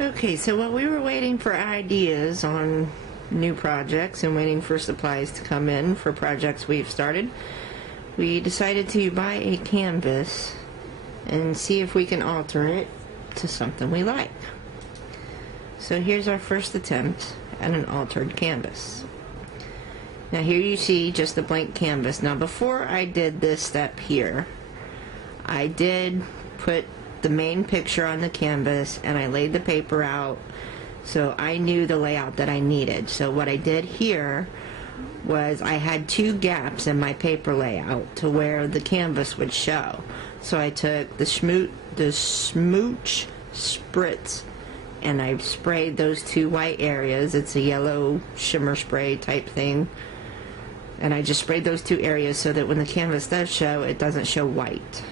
Okay, so while we were waiting for ideas on new projects and waiting for supplies to come in for projects we've started, we decided to buy a canvas and see if we can alter it to something we like. So here's our first attempt at an altered canvas. Now here you see just a blank canvas. Now before I did this step here, I did put the main picture on the canvas and I laid the paper out so I knew the layout that I needed. So what I did here was I had two gaps in my paper layout to where the canvas would show. So I took the Smooch Spritz and I sprayed those two white areas. It's a yellow shimmer spray type thing. And I just sprayed those two areas so that when the canvas does show, it doesn't show white.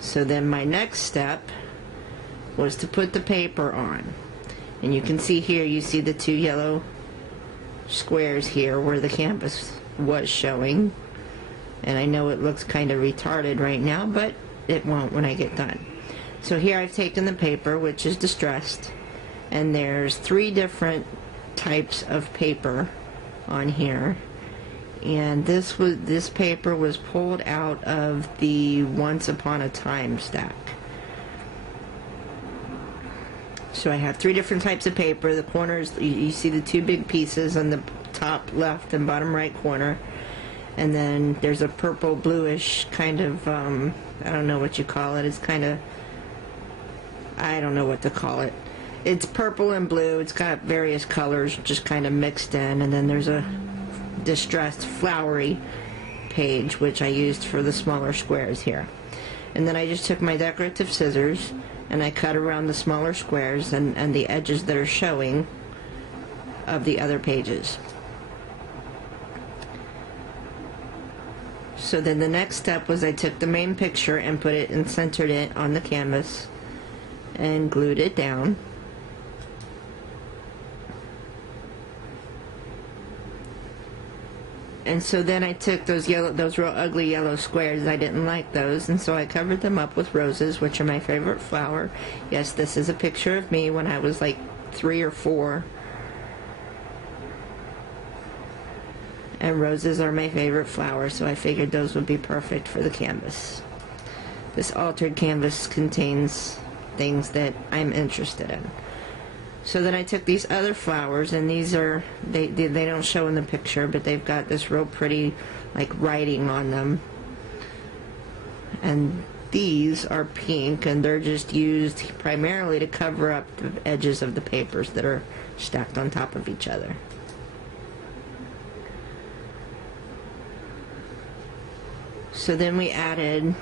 So then my next step was to put the paper on. And you can see here, you see the two yellow squares here where the canvas was showing. And I know it looks kind of retarded right now, but it won't when I get done. So here I've taken the paper, which is distressed, and there's three different types of paper on here. And this paper was pulled out of the Once Upon a Time stack. So I have three different types of paper. The corners, you see the two big pieces on the top left and bottom right corner. And then there's a purple bluish kind of, I don't know what you call it. It's kind of, I don't know what to call it. It's purple and blue. It's got various colors just kind of mixed in. And then there's a distressed flowery page, which I used for the smaller squares here. And then I just took my decorative scissors and I cut around the smaller squares and the edges that are showing of the other pages. So then the next step was I took the main picture and put it and centered it on the canvas and glued it down. And so then I took those real ugly yellow squares. I didn't like those, and so I covered them up with roses, which are my favorite flower. Yes, this is a picture of me when I was like 3 or 4. And roses are my favorite flower, so I figured those would be perfect for the canvas. This altered canvas contains things that I'm interested in. So then I took these other flowers, and these are, they don't show in the picture, but they've got this real pretty, like, writing on them. And these are pink, and they're just used primarily to cover up the edges of the papers that are stacked on top of each other. So then we added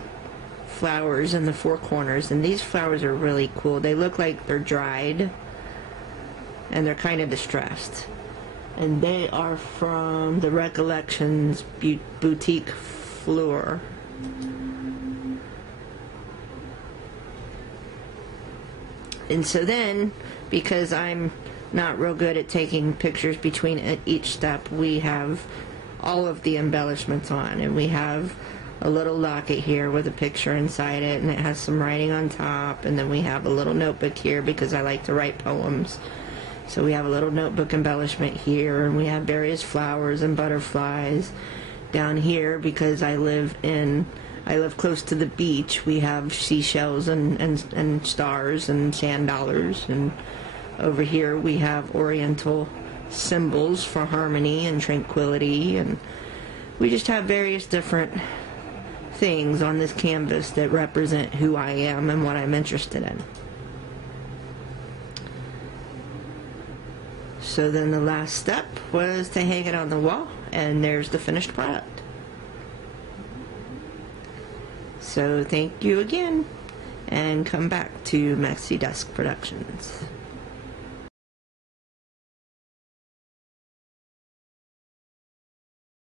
flowers in the 4 corners, and these flowers are really cool. They look like they're dried, and they're kind of distressed. And they are from the Recollections Boutique Fleur. And so then, because I'm not real good at taking pictures between each step, we have all of the embellishments on. And we have a little locket here with a picture inside it, and it has some writing on top. And then we have a little notebook here because I like to write poems. So we have a little notebook embellishment here, and we have various flowers and butterflies. Down here, because I live close to the beach, we have seashells and stars and sand dollars. And over here we have oriental symbols for harmony and tranquility. And we just have various different things on this canvas that represent who I am and what I'm interested in. So then the last step was to hang it on the wall, and there's the finished product. So thank you again, and come back to Maxi Dusk Productions.